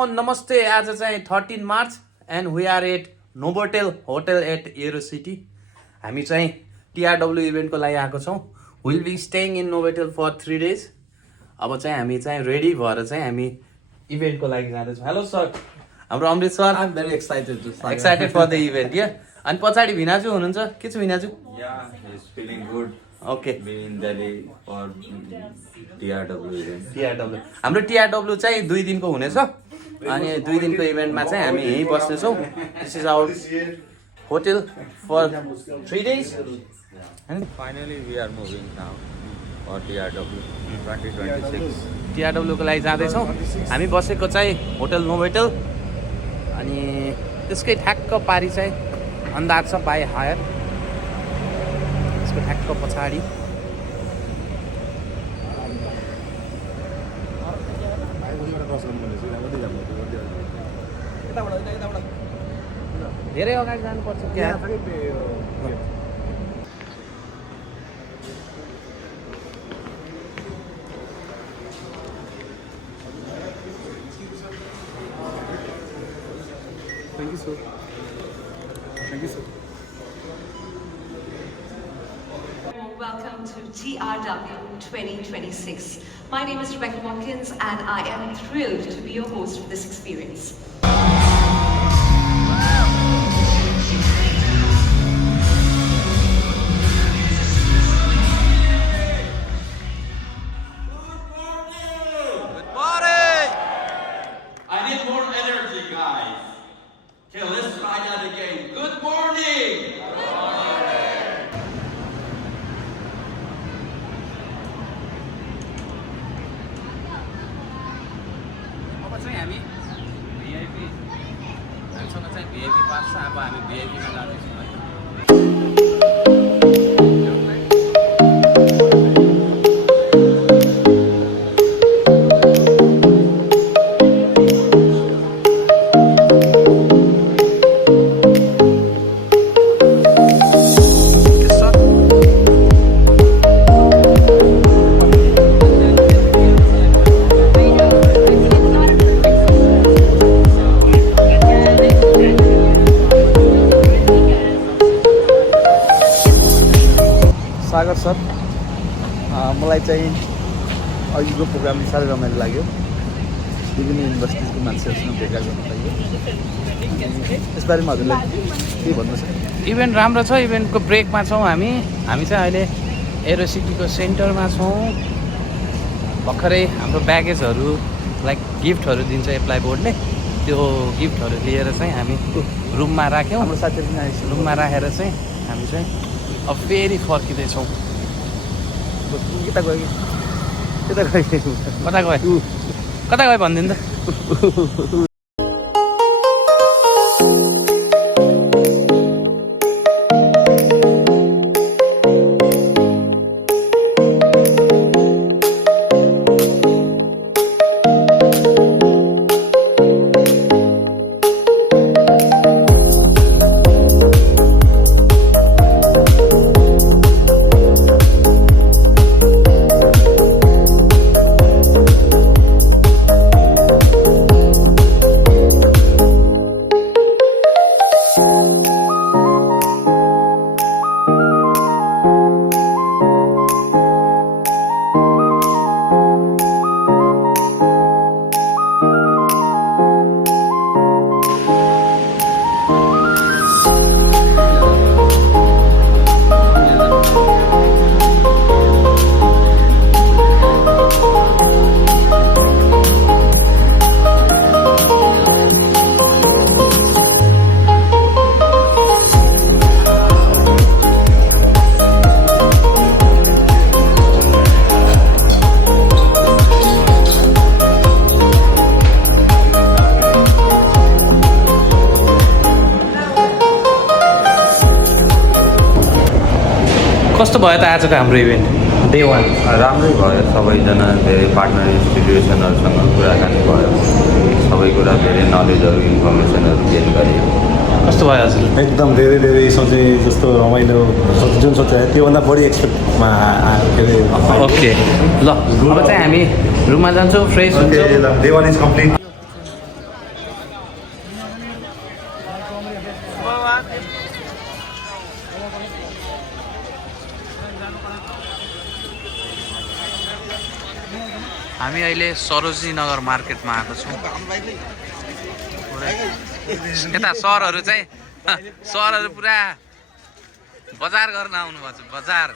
Everyone नमस्ते आज चाहिँ 13 March and we are at Novotel hotel at Aerocity हामी चाहिँ टिआरडब्ल्यू इभेन्टको लागि आएको छौँ will be staying in Novotel for 3 days अब चाहिँ हामी चाहिँ रेडी भएर चाहिँ हामी इभेन्टको लागि जाँदैछौँ हेलो सर हाम्रो Amrit sir I'm very excited for the event या अनि पछाडि भिनाजु हुनुहुन्छ के छ भिनाजु he's feeling good. Okay Being in Delhi for TRW event. TRW हाम्रो टिआरडब्ल्यू चाहिँ 2 दिनको हुनेछ अनि 2 दिनको इभेन्टमा चाहिँ हामी यहीँ बस्नेछौँ this is our hotel for 3 days And finally we are moving now for TRW 2026. टिआरडब्ल्यूको लागि जाँदैछौँ हामी बसेको चाहिँ होटल नोभोटेल अनि त्यसकै ठ्याक्क पारी चाहिँ अन्दाज छ बाई हायर त्यसको ठ्याक्क पछाडि धेरै अगाडि जानुपर्छ क्या Thank you, sir. Thank you, sir. Welcome to TRW 2026. My name is Rebecca Watkins and I am thrilled to be your host for this experience. I need more energy, guys. Okay, let's try that again. Good morning. अब चाहिँ हामी VIP हामीसँग चाहिँ VIP pass छ अब हामी भिआइपीमा जाँदैछौँ है सागर सर मलाई चाहिँ अहिलेको प्रोग्राम साह्रै रमाइलो लाग्यो विभिन्न युनिभर्सिटिजको मान्छेहरूसँग भेटघाट गर्न पाइयो यसबारेमा हजुरलाई के भन्नु छ इभेन्ट राम्रो छ इभेन्टको ब्रेकमा छौँ हामी चाहिँ अहिले एरो सिटीको सेन्टरमा छौँ भर्खरै हाम्रो ब्यागेजहरू लाइक गिफ्टहरू दिन्छ एप्लाई बोर्डले त्यो गिफ्टहरू लिएर चाहिँ हामी रुममा राख्यौँ हाम्रो साथीहरू पनि आइसक्यो रुममा राखेर चाहिँ हामी चाहिँ अब फेरि फर्किँदैछौँ कता गयो कता गयो कता गयो भनिदिनु त कस्तो भयो त आजको हाम्रो इभेन्ट डे 1 राम्रै भयो सबैजना धेरै पार्टनर इन्स्टिट्युसनहरूसँग कुराकानी भयो सबै कुरा धेरै नलेजहरू इन्फर्मेसनहरू गेन गरियो कस्तो भयो हजुर एकदम धेरै धेरै सोचे जस्तो रमाइलो जुन सोचे त्योभन्दा बढी एक्सपेक्टमा के अरे ओके ल अब चाहिँ हामी रुममा जान्छौँ फ्रेस हुन्छौँ डे 1 इज कम्प्लिट हामी अहिले सरोजनी नगर मार्केटमा आएको छौँ। यता सरहरू चाहिँ सरहरू पुरा बजार गर्न आउनुभएको छ। बजार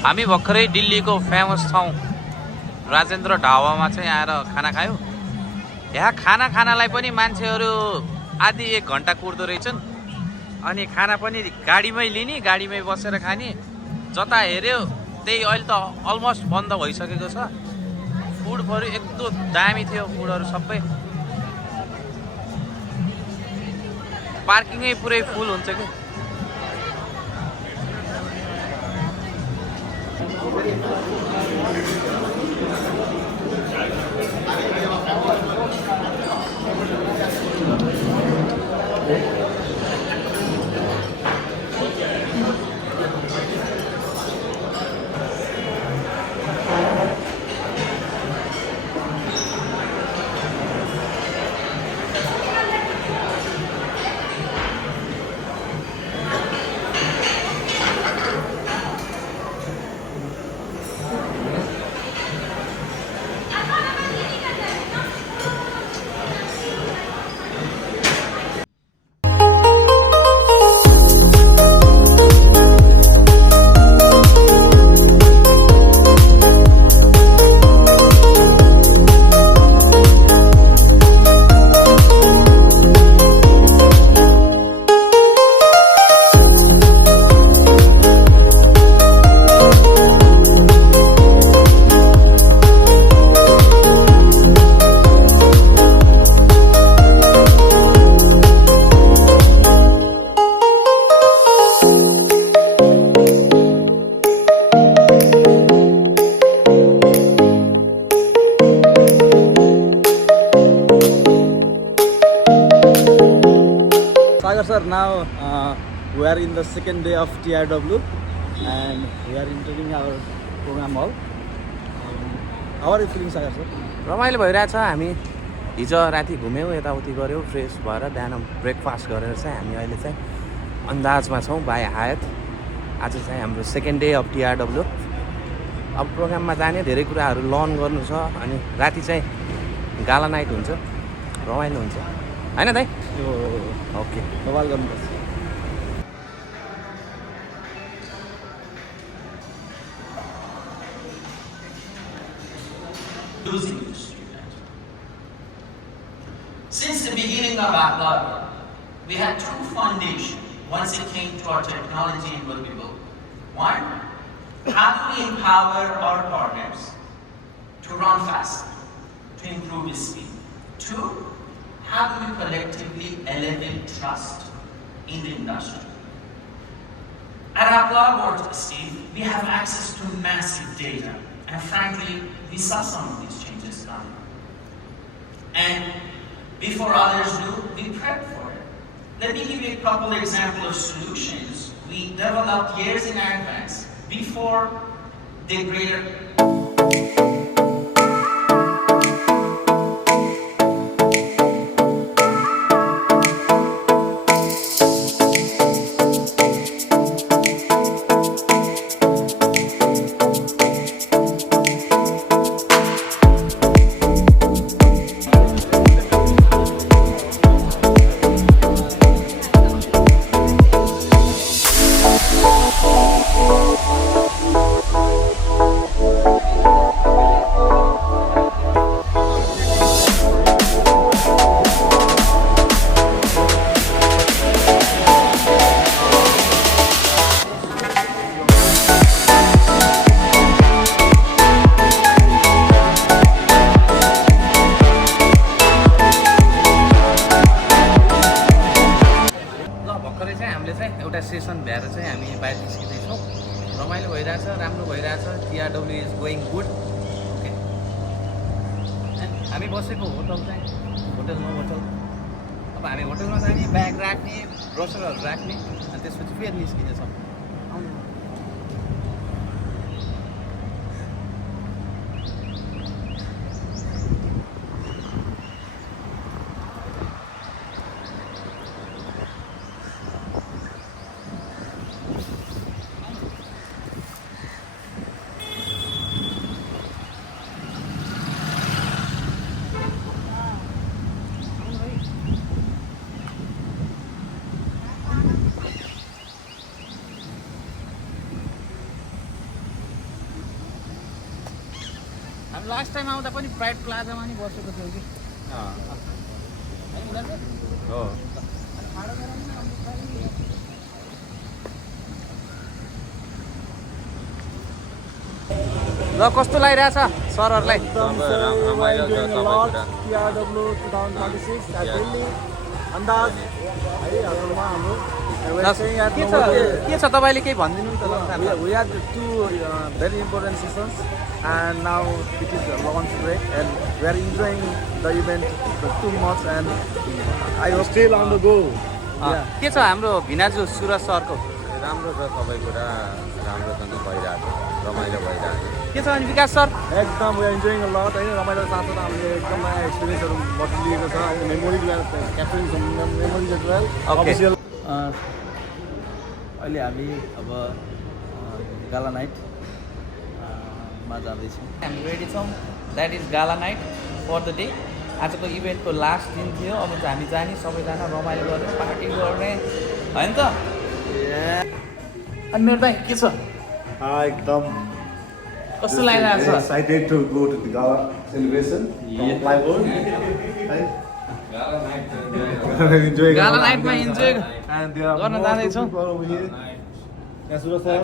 हामी भर्खरै दिल्लीको फेमस ठाउँ राजेन्द्र ढाबामा चाहिँ आएर खाना खायो। यहाँ खानालाई पनि मान्छेहरू आधी 1 घन्टा कुर्दो रहेछन्। अनि खाना पनि गाडीमै लिने, गाडीमै बसेर खाने। जता हेऱ्यो त्यही अहिले त अलमोस्ट बन्द भइसकेको छ। फुडहरू एकदम दामी थियो, फुडहरू सबै। पार्किङै पुरै फुल हुन्छ कि। Sir, now we are in the second day of TRW and we are entering our program hall. How are you feeling, Sagar sir? रमाइलो भइरहेछ। हामी हिजो राति घुम्यौँ, यताउति गऱ्यौँ, फ्रेस भएर बिहान ब्रेकफास्ट गरेर चाहिँ हामी अहिले चाहिँ अन्दाजमा छौँ बाई हायत। आज चाहिँ हाम्रो सेकेन्ड डे अफ TRW। अब प्रोग्राममा जाने धेरै कुराहरू लर्न गर्नु छ। अनि राति चाहिँ गाला नाइट हुन्छ, रमाइलो हुन्छ होइन दाइ? ओके, बवाल गर्नुपर्छ। Losing your student. Since the beginning of Applaud, we had two foundations once it came to our technology and what we built. One, how do we empower our partners to run faster, to improve speed? Two, how do we collectively elevate trust in the industry? At Applaud, Steve, we have access to massive data, and frankly, we saw some of these changes coming. And before others do, we prep for it. Let me give you a couple examples of solutions we developed years in advance before the greater session भ्याएर चाहिँ हामी बाहिर निस्किँदैछौँ। रमाइलो भइरहेछ, राम्रो भइरहेछ। TRW is going good. Okay, हामी बसेको होटल चाहिँ होटल नोभोटेल। अब हामी होटलमा जाने, ब्याग राख्ने, ब्रसरहरू राख्ने, अनि त्यसपछि फेरि निस्किनेछौँ। हामी लास्ट टाइम आउँदा पनि प्राइड प्लाजामा नि बसेको थियौँ कि। हो ल कस्तो लागिरहेछ सरहरूलाई? रमाइलो छ सबै कुरा। TRW 2026 at Delhi, Andaz, है होटलमा हाम्रो। के छ तपाईँले केही भनिदिनु नि त? We had two very important sessions, and now it is a launch break, and we are enjoying the event too much, and I hope still on the go. के छ हाम्रो भिनाजु सुरज सरको? राम्रो छ सबै कुरा, राम्रोसँग भइरहेको छ, रमाइलो भइरहेको छ। के छ अनि विकास सर? एकदम we are enjoying a lot, होइन रमाइलो साथसाथ हामीले एकदम नयाँ एक्सपिरियन्सहरू बटुलिएको छ, memory capturing memories as well. Okay. अहिले हामी अब गाला नाइट मा जाँदैछौँ। हामी रेडी छौँ। That is gala night for the day. आजको इभेन्टको लास्ट दिन थियो। अब चाहिँ हामी जाने, सबैजना रमाइलो गर्ने, पार्टी गर्ने, होइन त? अनि मेरो दाइ के छ? एकदम कस्तो लागिरहेको छ? excited to go to the gala celebration. Plywood. Enjoy गाला नाइटमा इन्जोय and there are गर्न more जाँदैछौँ। people over here. Yes, Suraj sir.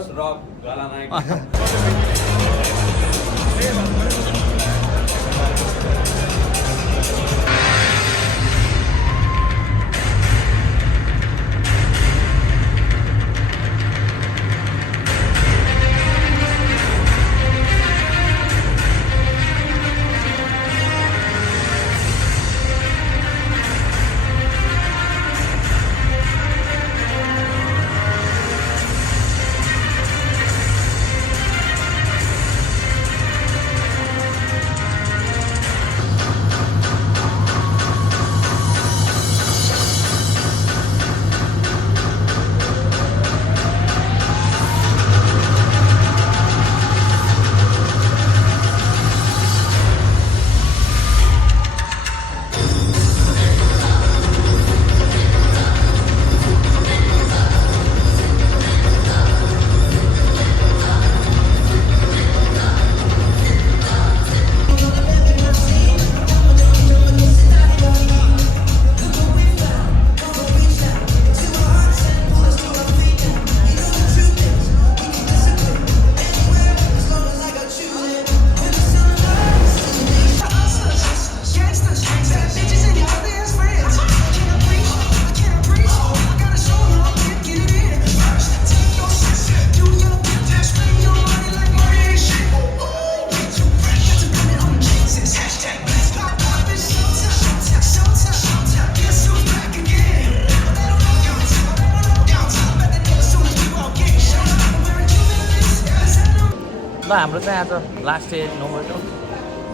ल हाम्रो चाहिँ आज लास्ट डे नोभोटेल।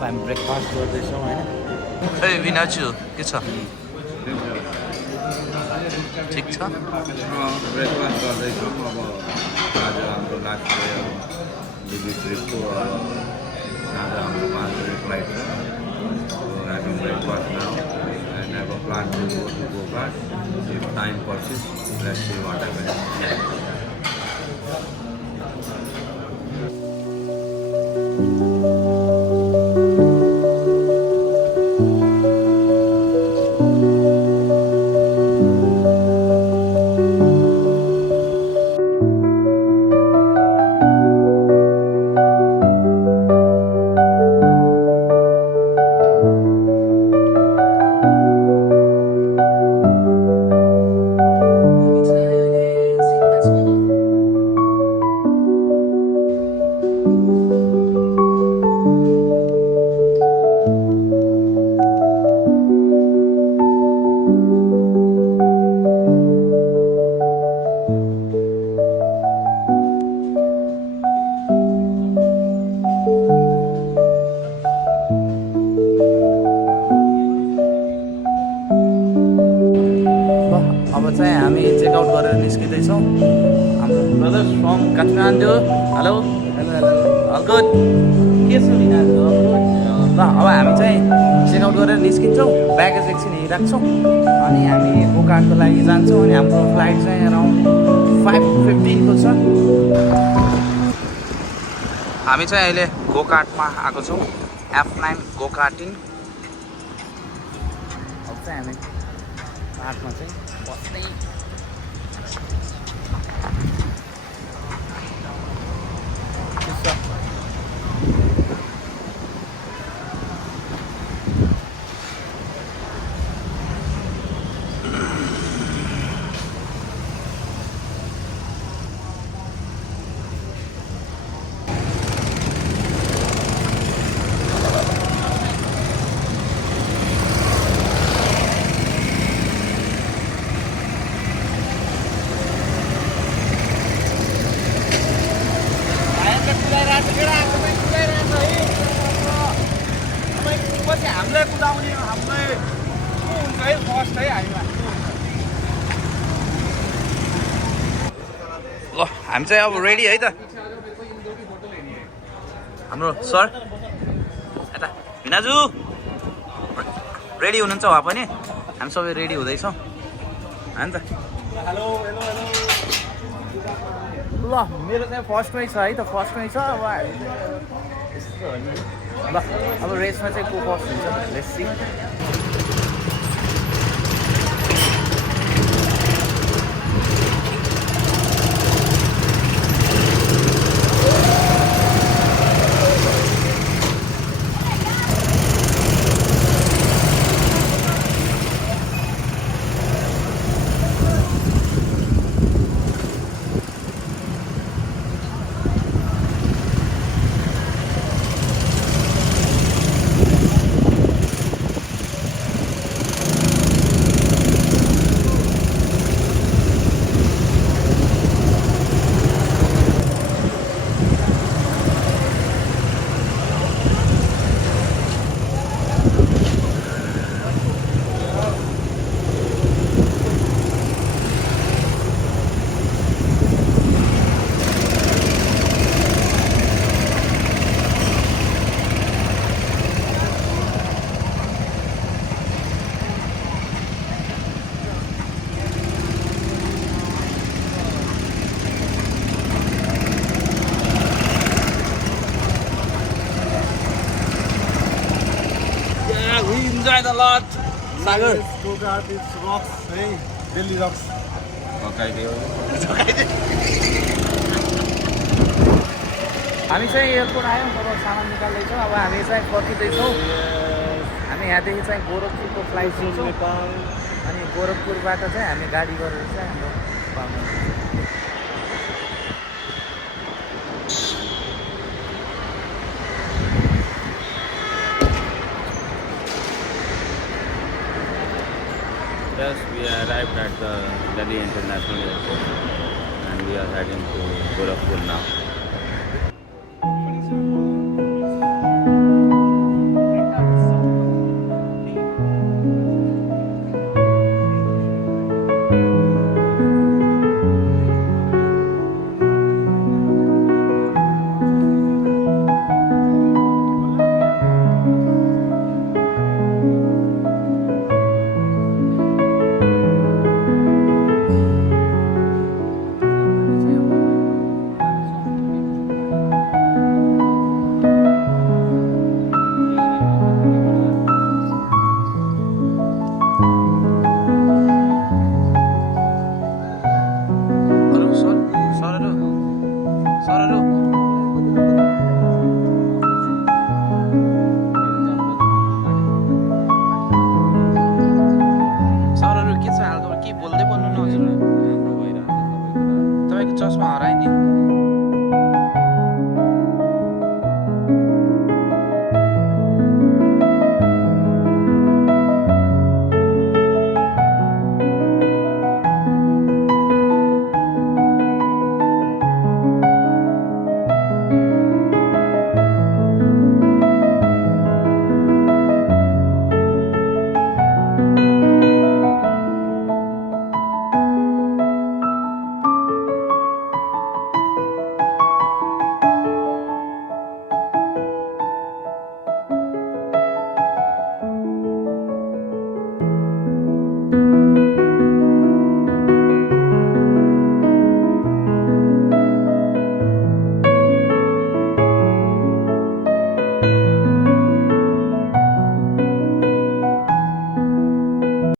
हामी ब्रेकफास्ट गर्दैछौँ होइन। ए विनाजु के छ? ठिक छ? ब्रेकफास्ट गर्दैछौँ। अब आज हाम्रो लास्ट डे दिल्ली ट्रिपको आज हाम्रो 5 बजे फ्लाइट छ। having breakfast now and have a plan to go back. If time persists, let's see what happens. Sigma from Kathmandu. Hello. Hello hello All good. के छ नि आज? ल अब हामी चाहिँ चेकआउट गरेर निस्किन्छौँ, ब्यागेज एकछिन हेरिराख्छौँ, अनि हामी गोकार्टको लागि जान्छौँ। अनि हाम्रो फ्लाइट चाहिँ अराउन्ड 5:15 को छ। हामी चाहिँ अहिले गोकार्टमा आएको छौँ, F9 गोकार्टिङ। अब चाहिँ हामी कार्टमा चाहिँ बस्दै हामीलाई कुदाउने हामीलाई हुन्छ है फर्स्ट है हामीलाई। ल हामी चाहिँ अब रेडी है त। हाम्रो सर यता भिनाजु रेडी हुनुहुन्छ उहाँ पनि, हामी सबै रेडी हुँदैछौँ होइन त। हेलो हेलो हेलो ल मेरो चाहिँ फर्स्टमै छ है त, फर्स्टमै छ। अब हामी चाहिँ यस्तो हो नि। ल अब रेसमा चाहिँ को फर्स्ट हुन्छ let's see. We enjoyed a lot. Sagar. Gokart is rocks है, दिल्ली rocks। हामी चाहिँ एयरपोर्ट आयौँ, अब सामान निकाल्दैछौँ। अब हामी चाहिँ फर्किँदैछौँ। हामी यहाँदेखि चाहिँ गोरखपुरको फ्लाइट लिन्छौँ, अनि गोरखपुरबाट चाहिँ हामी गाडी गरेर चाहिँ हाम्रो Yes, we arrived at the Delhi International Airport and we are heading to Gorakhpur now. चस्मा हरायो नि।